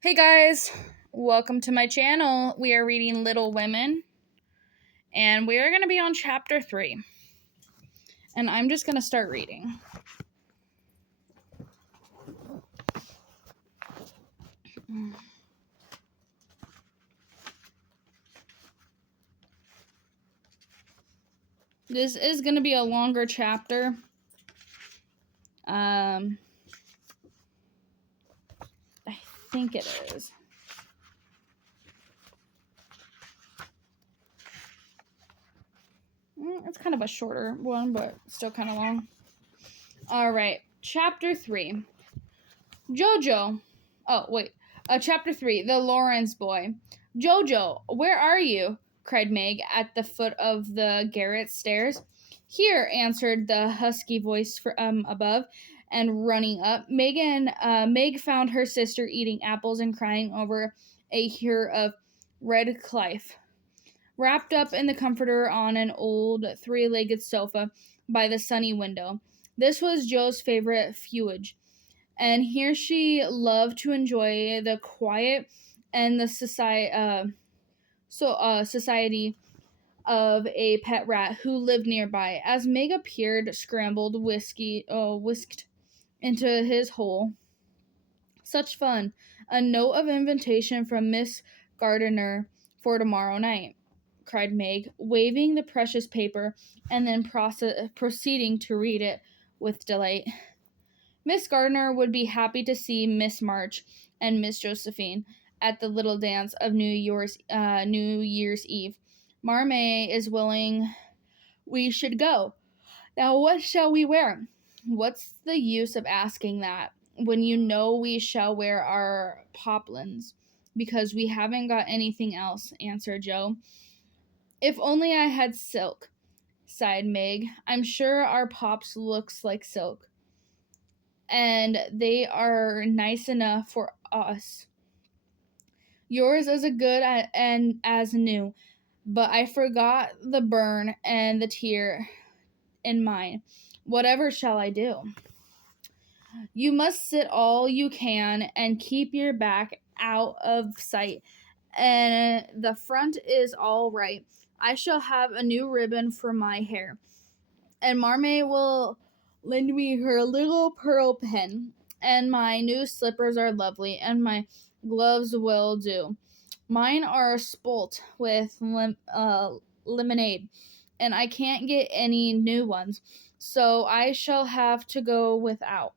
Hey guys, welcome to my channel. We are reading Little Women, and we are going to be on chapter 3. And I'm just going to start reading. This is going to be a longer chapter. I think it is. It's kind of a shorter one, but still kind of long. All right, chapter 3. Jojo. Oh, wait. Chapter 3. The Lawrence Boy. Jojo, where are you? Cried Meg at the foot of the garret stairs. Here, answered the husky voice from above, and running up, Meg found her sister eating apples and crying over a ear of red clife, wrapped up in the comforter on an old three-legged sofa by the sunny window. This was Joe's favorite feuage, and here she loved to enjoy the quiet and the society of a pet rat who lived nearby. As Meg appeared, scrambled whisked into his hole. Such fun! A note of invitation from Miss Gardiner for tomorrow night, cried Meg, waving the precious paper and then proceeding to read it with delight. Miss Gardiner would be happy to see Miss March and Miss Josephine at the little dance of New Year's Eve. Marmee is willing we should go. Now, what shall we wear? What's the use of asking that when you know we shall wear our poplins, because we haven't got anything else, answered Joe. If only I had silk, sighed Meg. I'm sure our pops looks like silk, and they are nice enough for us. Yours is as good and as new, but I forgot the burn and the tear in mine. Whatever shall I do? You must sit all you can and keep your back out of sight, and the front is all right. I shall have a new ribbon for my hair, and Marmee will lend me her little pearl pin, and my new slippers are lovely, and my gloves will do. Mine are spoilt with lemonade, and I can't get any new ones, so I shall have to go without,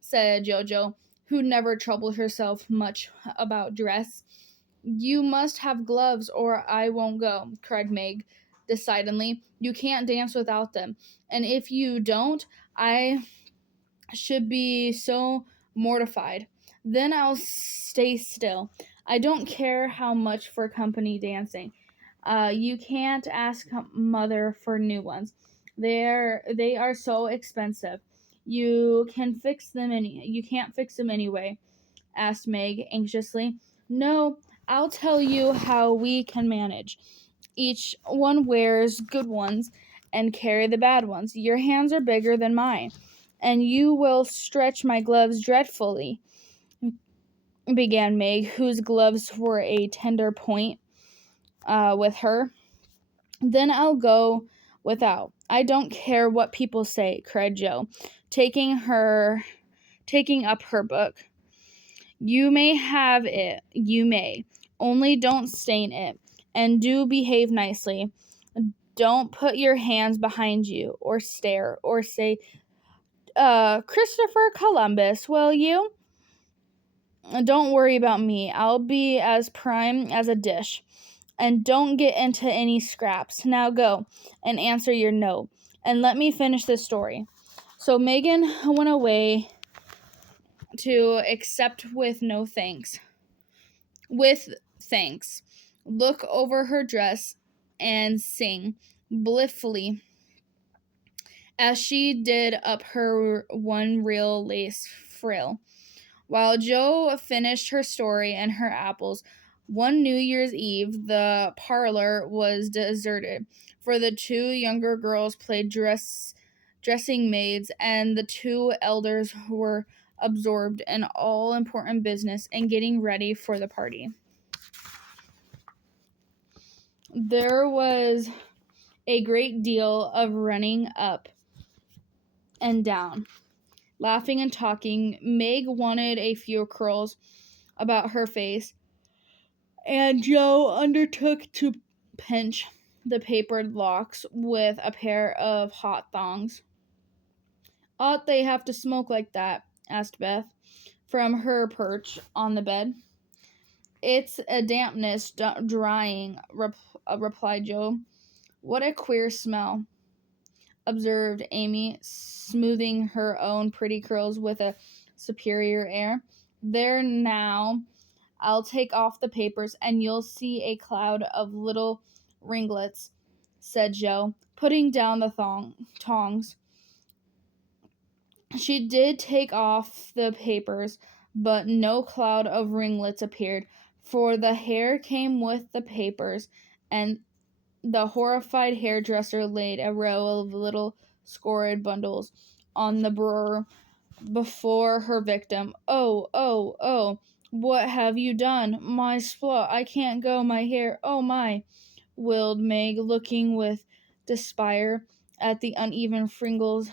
said Jojo, who never troubled herself much about dress. You must have gloves, or I won't go, cried Meg decidedly. You can't dance without them, and if you don't, I should be so mortified. Then I'll stay still. I don't care how much for company dancing. You can't ask mother for new ones. They are so expensive. You can't fix them anyway, asked Meg anxiously. No, I'll tell you how we can manage. Each one wears good ones and carry the bad ones. Your hands are bigger than mine, and you will stretch my gloves dreadfully, began Meg, whose gloves were a tender point with her. Then I'll go without. I don't care what people say, cried Joe, taking up her book. You may have it, you may. Only don't stain it, and do behave nicely. Don't put your hands behind you, or stare, or say, Christopher Columbus, will you? Don't worry about me. I'll be as prime as a dish. And don't get into any scraps. Now go and answer your note, and let me finish this story. So Megan went away to accept with thanks, look over her dress, and sing blithely as she did up her one real lace frill. While Jo finished her story and her apples, one New Year's Eve the parlor was deserted, for the two younger girls played dressing maids, and the two elders were absorbed in all important business and getting ready for the party. There was a great deal of running up and down, laughing and talking. Meg wanted a few curls about her face, and Joe undertook to pinch the papered locks with a pair of hot thongs. Ought they have to smoke like that? Asked Beth from her perch on the bed. It's a dampness drying, replied Joe. What a queer smell, observed Amy, smoothing her own pretty curls with a superior air. There now, I'll take off the papers and you'll see a cloud of little ringlets, said Joe, putting down the tongs. She did take off the papers, but no cloud of ringlets appeared, for the hair came with the papers, and the horrified hairdresser laid a row of little scored bundles on the bureau before her victim. Oh, oh, oh, what have you done? My splut, I can't go, my hair, oh my, wailed Meg, looking with despair at the uneven fringles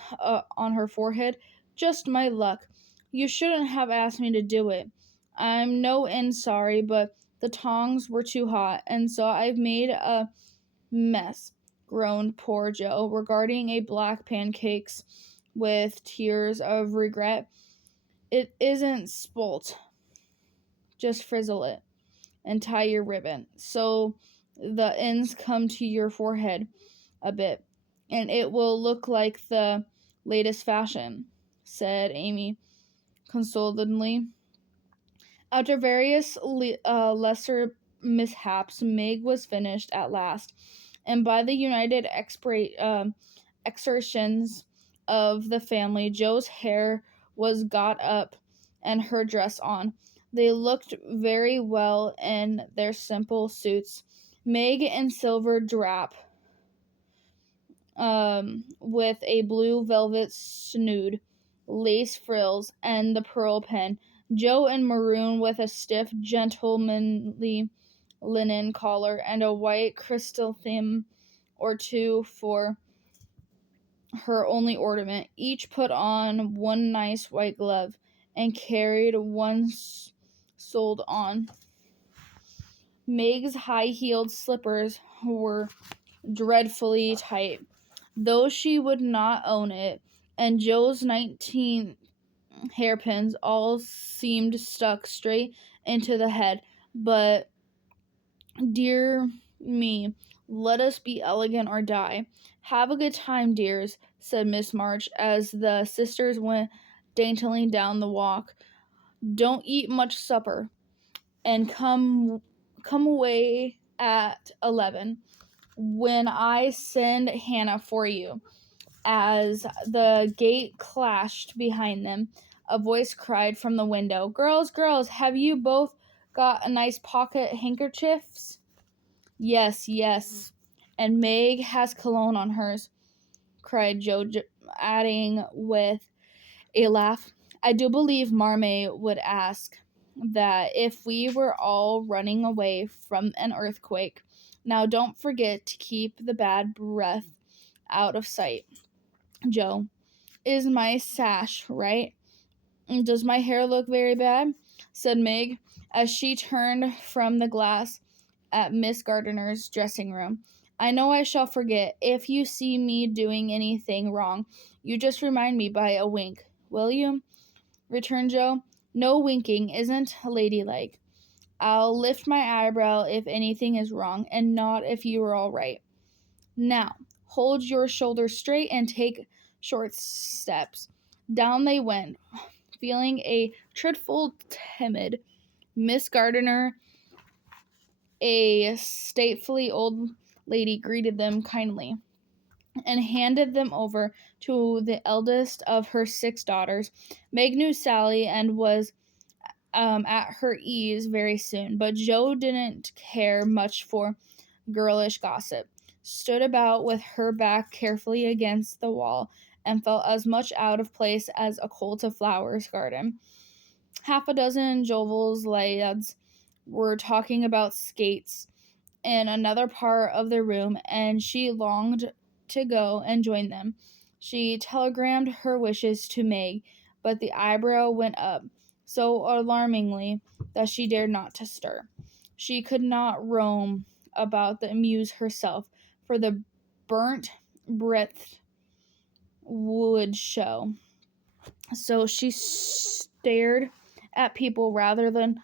on her forehead. Just my luck. You shouldn't have asked me to do it. I'm no end sorry, but the tongs were too hot, and so I've made a mess, groaned poor Joe, regarding a black pancakes with tears of regret. It isn't spoilt. Just frizzle it and tie your ribbon so the ends come to your forehead a bit, and it will look like the latest fashion, said Amy consoledly. After various lesser mishaps, Meg was finished at last, and by the united exertions of the family, Joe's hair was got up and her dress on. They looked very well in their simple suits, Meg in silver drap, with a blue velvet snood, lace frills, and the pearl pin. Joe in maroon with a stiff, gentlemanly linen collar and a white chrysanthemum or two for her only ornament. Each put on one nice white glove and carried one soled on. Meg's high-heeled slippers were dreadfully tight, though she would not own it, and Joe's 19 hairpins all seemed stuck straight into the head. But, dear me, let us be elegant or die. Have a good time, dears, said Miss March as the sisters went daintily down the walk. Don't eat much supper, and come away at 11, when I send Hannah for you. As the gate clashed behind them, a voice cried from the window, Girls, girls, have you both got a nice pocket handkerchiefs? Yes, yes, and Meg has cologne on hers, cried Joe, adding with a laugh, I do believe Marmee would ask that if we were all running away from an earthquake. Now don't forget to keep the bad breath out of sight. Joe, is my sash right? Does my hair look very bad? Said Meg as she turned from the glass at Miss Gardiner's dressing room. I know I shall forget. If you see me doing anything wrong, you just remind me by a wink, will you? Returned Joe. No winking isn't ladylike. I'll lift my eyebrow if anything is wrong, and not if you are all right. Now, hold your shoulders straight and take short steps. Down they went, feeling a trifle timid. Miss Gardiner, a stately old lady, greeted them kindly and handed them over to the eldest of her 6 daughters. Meg knew Sally and was at her ease very soon, but Joe didn't care much for girlish gossip, stood about with her back carefully against the wall, and felt as much out of place as a cult of flowers garden. Half a dozen Jovel's lads were talking about skates in another part of the room, and she longed to go and join them. She telegrammed her wishes to Meg, but the eyebrow went up so alarmingly that she dared not to stir. She could not roam about the mews herself, for the burnt breath would show. So she stared at people rather than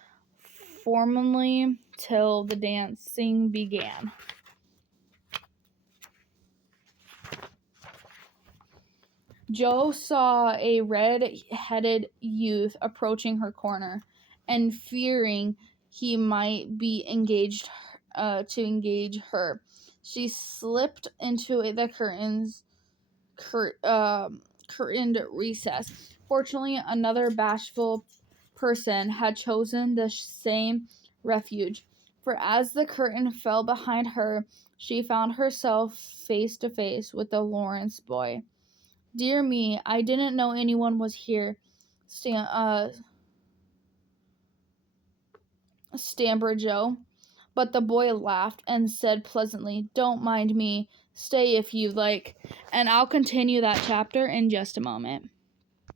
formally till the dancing began. Jo saw a red-headed youth approaching her corner, and fearing he might be to engage her, she slipped into the curtained recess. Fortunately, another bashful person had chosen the same refuge, for as the curtain fell behind her, she found herself face to face with the Lawrence boy. "Dear me, I didn't know anyone was here," stammered Jo. But the boy laughed and said pleasantly, "Don't mind me. Stay if you like." And I'll continue that chapter in just a moment.